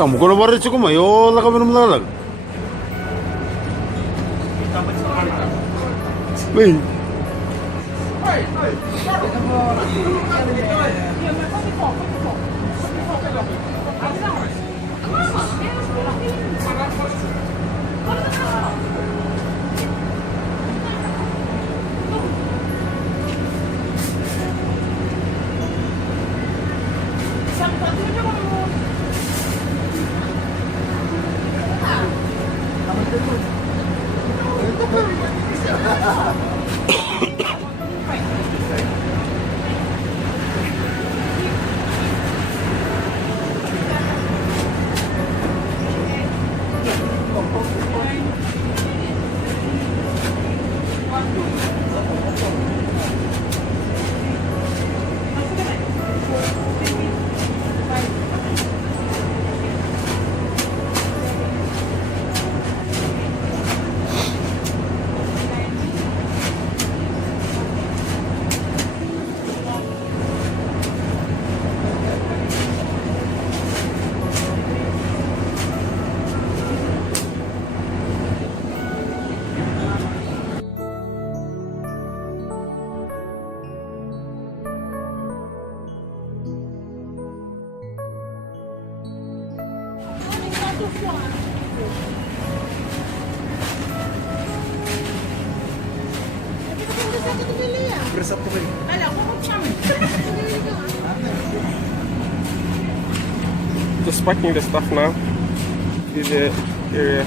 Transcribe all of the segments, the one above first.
Saan mo ko na barit ko mayo la kami naman lalag. Wait. Just packing the stuff now to the area.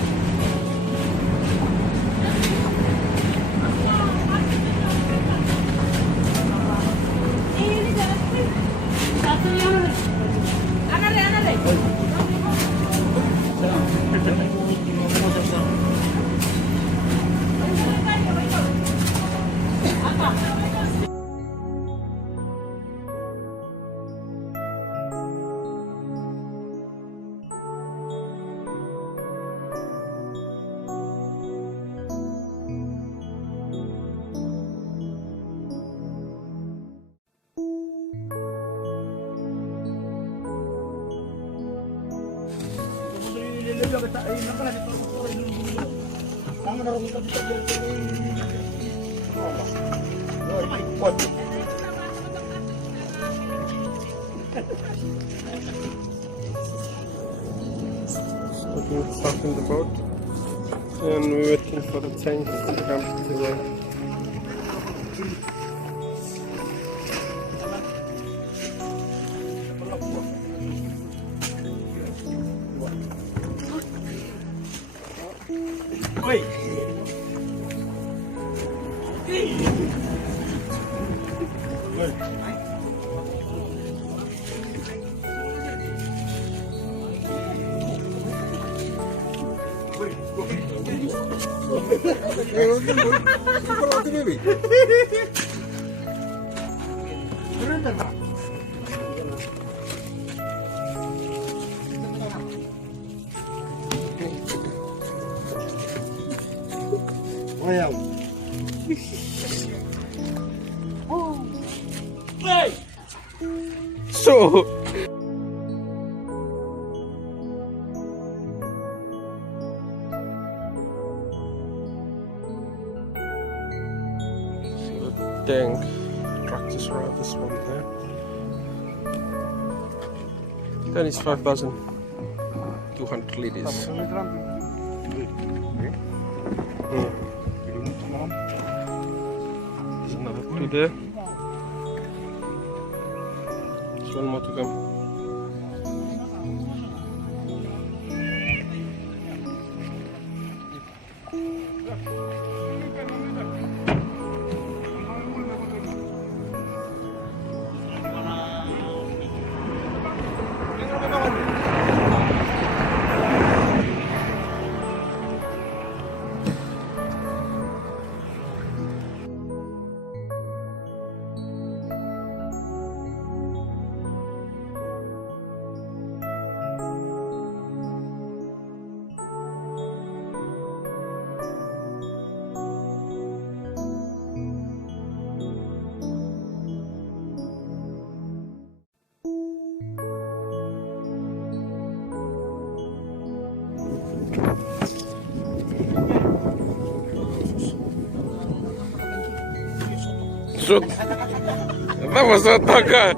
Putting stuff in the boat, and we're waiting for the tanks to come to the So tank tractors around this one there. That is 5,200 liters. There's another two there. one more to come. Что? Да, вот такая.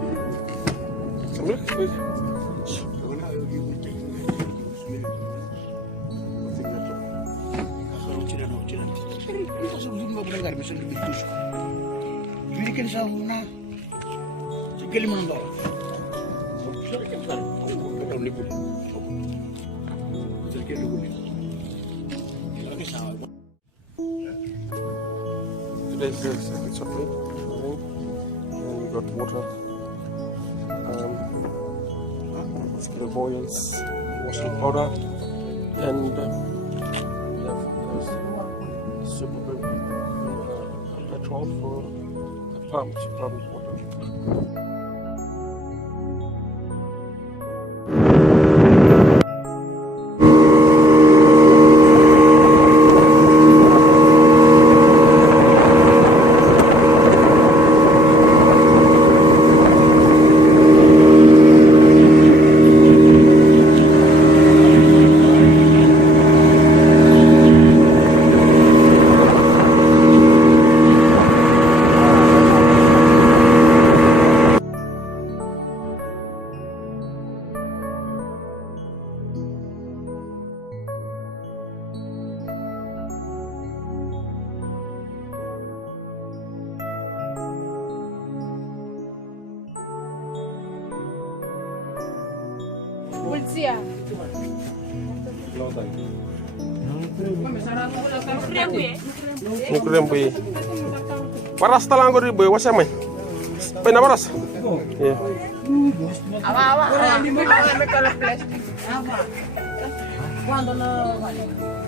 Today's the second supplement, and we got water, mosquito oils, washing powder, and we have this super petrol for the pump water. Polizia. Nukrembe. Paras talang ko ribe, wasa may. Pena paras. Yeah. Awa. May kala plastic. Awa. Quando na vale.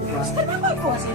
Basta na ba ko kasi.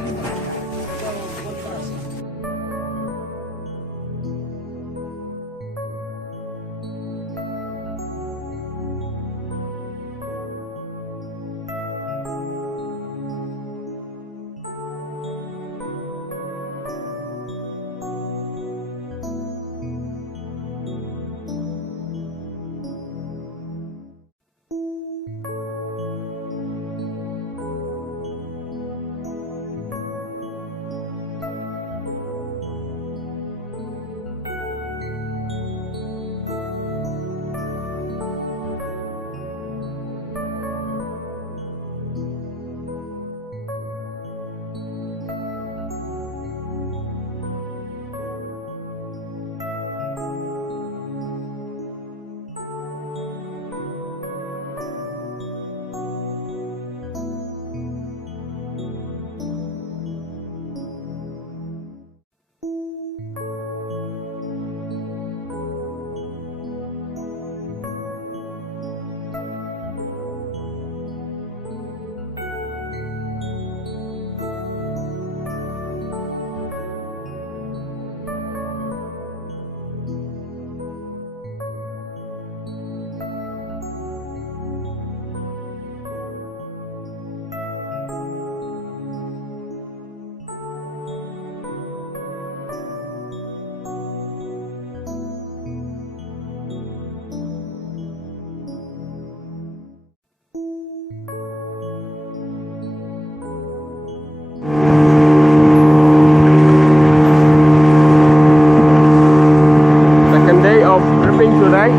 Second day of tripping today.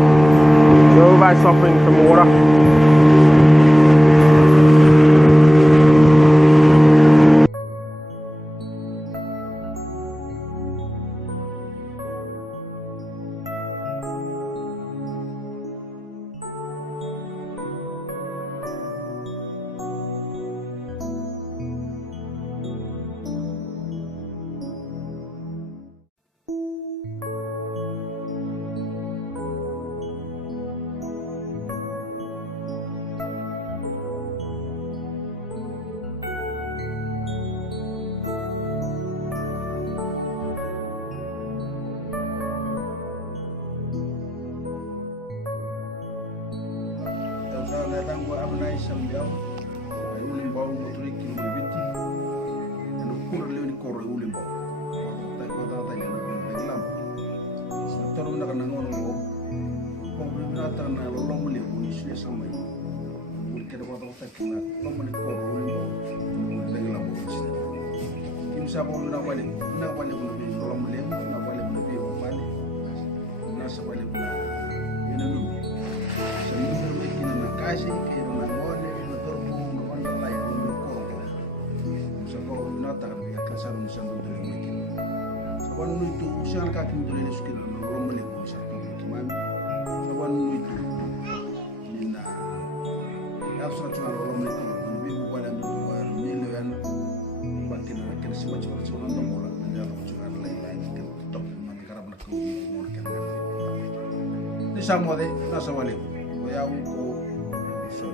So by stopping some water. sa la tango abnai sambiam ai ulim bau motri kilo biti anu kur le ni koro ulim bau tai kota tai na lam sa toru na kana ngono ngo ko na ta na lo mo le ko ni sile samai mul ke kota kota kina lo mo ni koro ulim bau tai lam kim sa bo na wale ko ni lo mo le na wale ko ni ko wale na sa wale ko ina no sa mo me kina na kasi ke na ngone na torpo na wala la ya ni ko sa ko na ta ka kasar ni sa do de me kina sa wan no itu sian ka kin dole su kina no ro mele ko sa to ki man sa wan no itu ni na ya sa tu ro mele ko ni bi ko wala no war ni le yan ba kina kina si wacha wacha na mo la na ya ko chuga la ya ki to man karab na ko mo na kan ni sa mo de na sa wale ko ya ko so